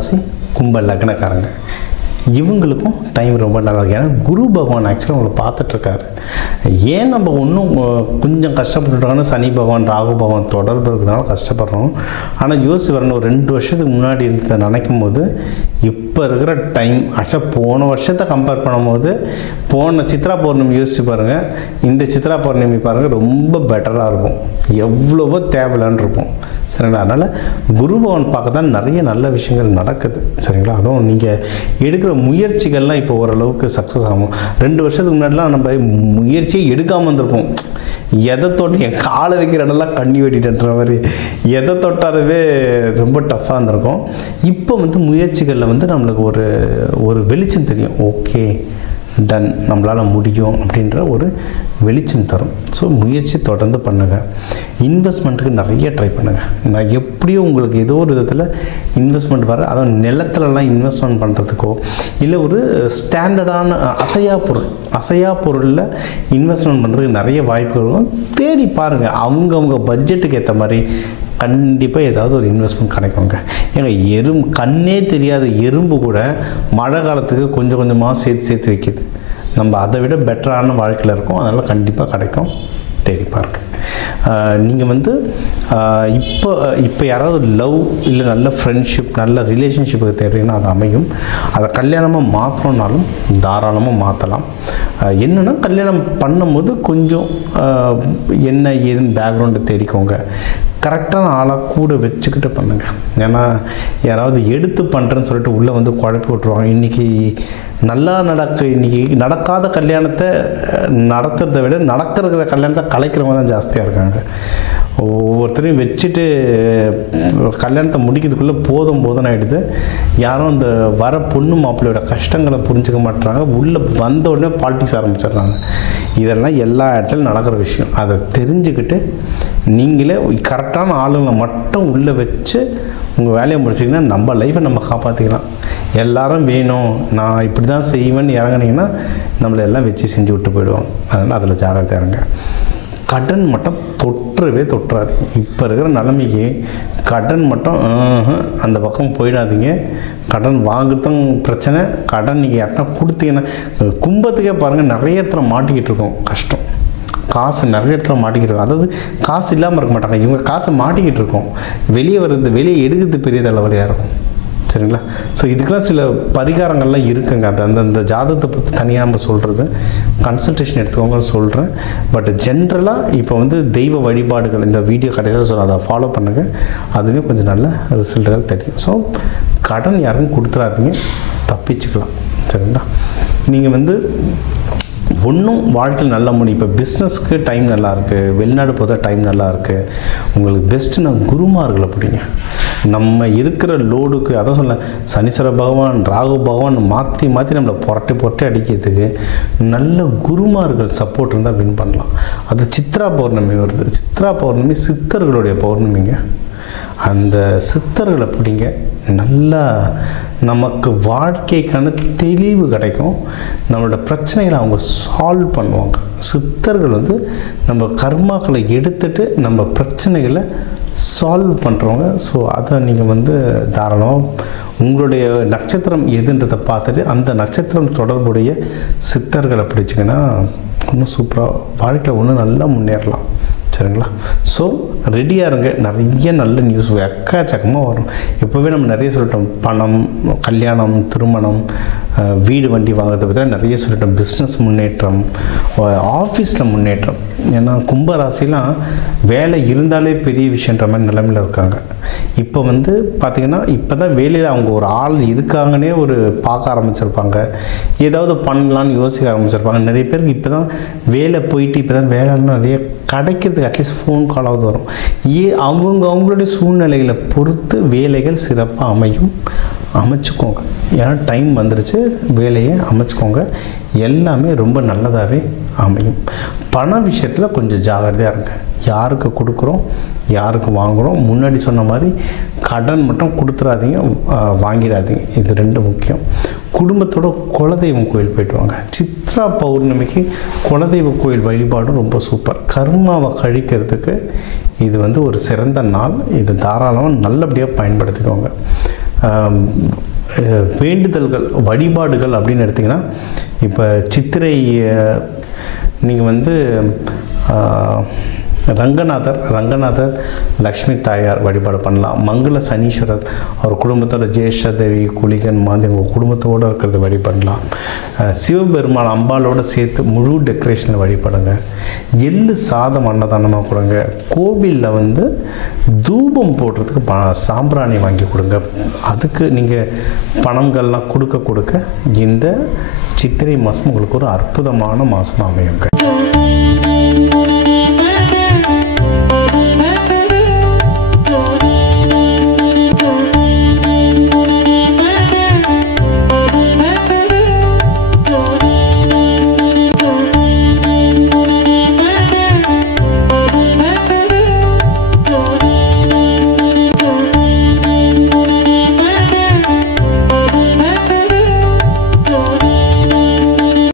ராசி கும்ப லக்னக்காரங்க இவங்களுக்கும் டைம் ரொம்ப நல்லா இருக்குது. ஏன்னா குரு பகவான் ஆக்சுவலாக உங்களை பார்த்துட்ருக்காரு. ஏன் நம்ம இன்னும் கொஞ்சம் கஷ்டப்பட்டுட்டோம்னா சனி பகவான் ராகு பகவான் தொடர்பு இருக்கிறதுனால கஷ்டப்படுறோம். ஆனால் யோசிச்சு வரணும், ஒரு 2 வருஷத்துக்கு முன்னாடி இருந்ததை நினைக்கும் போது இப்போ இருக்கிற டைம் ஆக்சுவலாக போன வருஷத்தை கம்பேர் பண்ணும்போது போன சித்ரா பௌர்ணமி யோசிச்சு பாருங்கள், இந்த சித்ரா பௌர்ணமி பாருங்கள் ரொம்ப பெட்டராக இருக்கும், எவ்வளவோ தேவையில்லான்னு இருக்கும். சரிங்களா? அதனால் குரு பகவான் பார்க்க தான் நிறைய நல்ல விஷயங்கள் நடக்குது. சரிங்களா? அதுவும் நீங்கள் எடுக்கிற முயற்சிகள்லாம் இப்போ ஓரளவுக்கு சக்ஸஸ் ஆகும். 2 வருஷத்துக்கு முன்னாடிலாம் நம்ம முயற்சியே எடுக்காமல் இருந்திருப்போம். எதை தொட்டு என் காலை வைக்கிற இடம்லாம் கண்ணி வெட்டிட்டுன்ற மாதிரி எதை தொட்டாலுமே ரொம்ப டஃப்பாக இருந்திருக்கும். இப்போ முயற்சிகளில் நம்மளுக்கு ஒரு வெளிச்சம் தெரியும். ஓகே டன், நம்மளால் முடியும் அப்படின்ற ஒரு வெளிச்சம் தரும். ஸோ முயற்சி தொடர்ந்து பண்ணுங்கள். இன்வெஸ்ட்மெண்ட்டுக்கு நிறைய ட்ரை பண்ணுங்கள். நான் எப்படியும் உங்களுக்கு ஏதோ ஒரு விதத்தில் இன்வெஸ்ட்மெண்ட் வர, அதுவும் நிலத்துலலாம் இன்வெஸ்ட்மெண்ட் பண்ணுறதுக்கோ இல்லை ஒரு ஸ்டாண்டர்டான அசையா பொருளில் இன்வெஸ்ட்மெண்ட் பண்ணுறதுக்கு நிறைய வாய்ப்புகளும் தேடி பாருங்கள். அவங்கவுங்க பட்ஜெட்டுக்கு ஏற்ற மாதிரி கண்டிப்பாக ஏதாவது ஒரு இன்வெஸ்ட்மெண்ட் கிடைக்குங்க. ஏங்க கண்ணே தெரியாத எறும்பு கூட மழை காலத்துக்கு கொஞ்சம் கொஞ்சமாக சேர்த்து வைக்கிது. நம்ம அதை விட பெட்டரான வாழ்க்கையில் இருக்கும். அதனால் கண்டிப்பாக கிடைக்கும், தேடி பாருங்க. நீங்கள் இப்போ யாராவது லவ் இல்லை நல்ல ஃப்ரெண்ட்ஷிப் நல்ல ரிலேஷன்ஷிப்புக்கு தேடுறீங்கன்னா அது அமையும். அதை கல்யாணமாக மாற்றணுன்னாலும் தாராளமாக மாற்றலாம். என்னென்னா கல்யாணம் பண்ணும்போது கொஞ்சம் என்ன ஏதுன்னு பேக்ரவுண்டை தேடிக்கோங்க. கரெக்டான ஆளாக கூட வச்சுக்கிட்டு பண்ணுங்கள். ஏன்னா யாராவது எடுத்து பண்ணுறேன்னு சொல்லிட்டு உள்ளே குழப்பி விட்ருவாங்க. இன்றைக்கி இன்றைக்கி நடக்காத கல்யாணத்தை நடத்துறதை விட நடக்கிற கல்யாணத்தை கலைக்கிறவங்க தான் ஜாஸ்தியாக இருக்காங்க. ஒவ்வொருத்தரையும் வச்சுட்டு கல்யாணத்தை முடிக்கிறதுக்குள்ளே போதும் ஆகிடுது. யாரும் அந்த வர பொண்ணு மாப்பிள்ளையோட கஷ்டங்களை புரிஞ்சுக்க மாட்டுறாங்க. உள்ளே வந்த உடனே பாலிட்டிக்ஸ் ஆரம்பிச்சிடுறாங்க. இதெல்லாம் எல்லா இடத்துலையும் நடக்கிற விஷயம். அதை தெரிஞ்சுக்கிட்டு நீங்களே கரெக்டான ஆளுங்களை மட்டும் உள்ளே வச்சு உங்கள் வேலையை முடிச்சிங்கன்னா நம்ம லைஃப்பை நம்ம காப்பாற்றிக்கலாம். எல்லாரும் வேணும் நான் இப்படி தான் செய்வேன்னு இறங்குனீங்கன்னா நம்மளை எல்லாம் வச்சு செஞ்சு விட்டு போயிடுவோம். அதனால் அதில் ஜாகிரதையாக இருங்க. கடன் மட்டும் தொட்டுறாதீங்க. இப்போ இருக்கிற நிலைமைக்கு கடன் மட்டும் அந்த பக்கம் போயிடாதீங்க. கடன் வாங்குறதும் பிரச்சனை. கடன் நீங்கள் யார்ட்டா கொடுத்தீங்கன்னா கும்பத்துக்கே பாருங்கள், நிறைய இடத்துல மாட்டிக்கிட்டு இருக்கோம். கஷ்டம், காசு நிறைய இடத்துல மாட்டிக்கிட்டு இருக்கோம். அதாவது காசு இல்லாமல் இருக்க மாட்டாங்க, இவங்க காசை மாட்டிக்கிட்டு இருக்கோம். வெளியே எடுக்கிறது பெரிய தலைவலியாக இருக்கும். சரிங்களா? ஸோ இதுக்கெல்லாம் சில பரிகாரங்கள்லாம் இருக்குங்க. அது அந்தந்த ஜாதகத்தை பற்றி தனியாக நம்ம சொல்கிறது, கன்சல்டேஷன் எடுத்துக்கோங்கன்னு சொல்கிறேன். பட் ஜென்ரலாக இப்போ தெய்வ வழிபாடுகள் இந்த வீடியோ கடைசியாக சொல்ல அதை ஃபாலோ பண்ணுங்கள். அதுவே கொஞ்சம் நல்ல ரிசல்ட்டுகள் தெரியும். ஸோ கடன் யாருக்கும் கொடுத்துடாதீங்க, தப்பிச்சுக்கலாம். சரிங்களா? நீங்கள் ஒன்றும் வாழ்க்கையில் நல்லா முடியும். இப்போ பிஸ்னஸ்க்கு டைம் நல்லாயிருக்கு, வெளிநாடு போகிற டைம் நல்லாயிருக்கு. உங்களுக்கு பெஸ்ட்டு நான் குருமார்களை பிடிங்க. நம்ம இருக்கிற லோடுக்கு அதான் சொல்ல, சனீஸ்வர பகவான் ராகு பகவான் மாற்றி நம்மளை புரட்டி அடிக்கிறதுக்கு நல்ல குருமார்கள் சப்போர்ட் இருந்தால் வின் பண்ணலாம். அது சித்ரா பௌர்ணமி வருது. சித்ரா பௌர்ணமி சித்தர்களுடைய பௌர்ணமிங்க. அந்த சித்தர்களை பிடிங்க. நல்லா நமக்கு வாழ்க்கைக்கான தெளிவு கிடைக்கும். நம்மளோட பிரச்சனைகளை அவங்க சால்வ் பண்ணுவாங்க. சித்தர்கள் நம்ம கர்மாக்களை எடுத்துட்டு நம்ம பிரச்சனைகளை சால்வ் பண்ணுறவங்க. ஸோ அதை நீங்கள் தாராளமாக உங்களுடைய நட்சத்திரம் எதுன்றதை பார்த்துட்டு அந்த நட்சத்திரம் தொடர்புடைய சித்தர்களை பிடிச்சிங்கன்னா இன்னும் சூப்பராக வாழ்க்கையில் இன்னும் நல்லா முன்னேறலாம். சரிங்களா? ஸோ ரெடியாக இருங்க. நிறைய நல்ல நியூஸ் எக்கச்சக்கமாக வரும். இப்போவே நம்ம நிறைய சொல்லிட்டோம். பணம், கல்யாணம், திருமணம், வீடு வண்டி வாங்குறதை பற்றி நிறைய சொல்லிட்டோம். பிஸ்னஸ் முன்னேற்றம், ஆஃபீஸில் முன்னேற்றம். ஏன்னா கும்பராசிலாம் வேலை இருந்தாலே பெரிய விஷயன்ற மாதிரி நிலைமையில் இருக்காங்க. இப்போ பார்த்திங்கன்னா இப்போ தான் வேலையில் அவங்க ஒரு ஆள் இருக்காங்கன்னே பார்க்க ஆரம்பிச்சிருப்பாங்க. ஏதாவது பண்ணலான்னு யோசிக்க ஆரம்பிச்சிருப்பாங்க. நிறைய பேருக்கு இப்போ தான் வேலை போயிட்டு இப்போ தான் வேலைலாம் நிறைய கிடைக்கிறதுக்கு அட்லீஸ்ட் ஃபோன் காலாவது வரும். அவங்களுடைய சூழ்நிலைகளை பொறுத்து வேலைகள் சிறப்பாக அமைச்சுக்கோங்க. ஏன்னா டைம் வந்துருச்சு, வேலையை அமைச்சுக்கோங்க. எல்லாமே ரொம்ப நல்லதாகவே அமையும். பண விஷயத்தில் கொஞ்சம் ஜாகிரதையாக இருங்க. யாருக்கு கொடுக்குறோம், யாருக்கு வாங்குகிறோம். முன்னாடி சொன்ன மாதிரி கடன் மட்டும் கொடுத்துடாதீங்க, வாங்கிடாதீங்க. இது 2 முக்கியம். குடும்பத்தோட குலதெய்வம் கோயில் போயிட்டு வாங்க. சித்ரா பௌர்ணமிக்கு குலதெய்வ கோயில் வழிபாடும் ரொம்ப சூப்பர். கர்மாவை கழிக்கிறதுக்கு இது ஒரு சிறந்த நாள். இது தாராளமாக நல்லபடியாக பயன்படுத்திக்கோங்க. வேண்டுதல்கள் வழிபாடுகள் அப்படின்னு எடுத்திங்கன்னா இப்போ சித்திரை நீங்கள் ரங்கநாதர் லக்ஷ்மி தாயார் வழிபாடு பண்ணலாம். மங்கள சனீஸ்வரர் அவர் குடும்பத்தோட ஜேஷ்ட தேவி குளிகன் மாதிரி உங்கள் குடும்பத்தோடு இருக்கிறது வழிபடலாம். சிவபெருமான் அம்பாலோடு சேர்த்து முழு டெக்கரேஷனில் வழிபடுங்க. எள்ளு சாதம் அன்னதானமாக கொடுங்க. கோவிலில் தூபம் போடுறதுக்கு சாம்பிராணி வாங்கி கொடுங்க. அதுக்கு நீங்கள் பணங்கள்லாம் கொடுக்க இந்த சித்திரை மாதம் உங்களுக்கு ஒரு அற்புதமான மாதமாக அமையுங்க.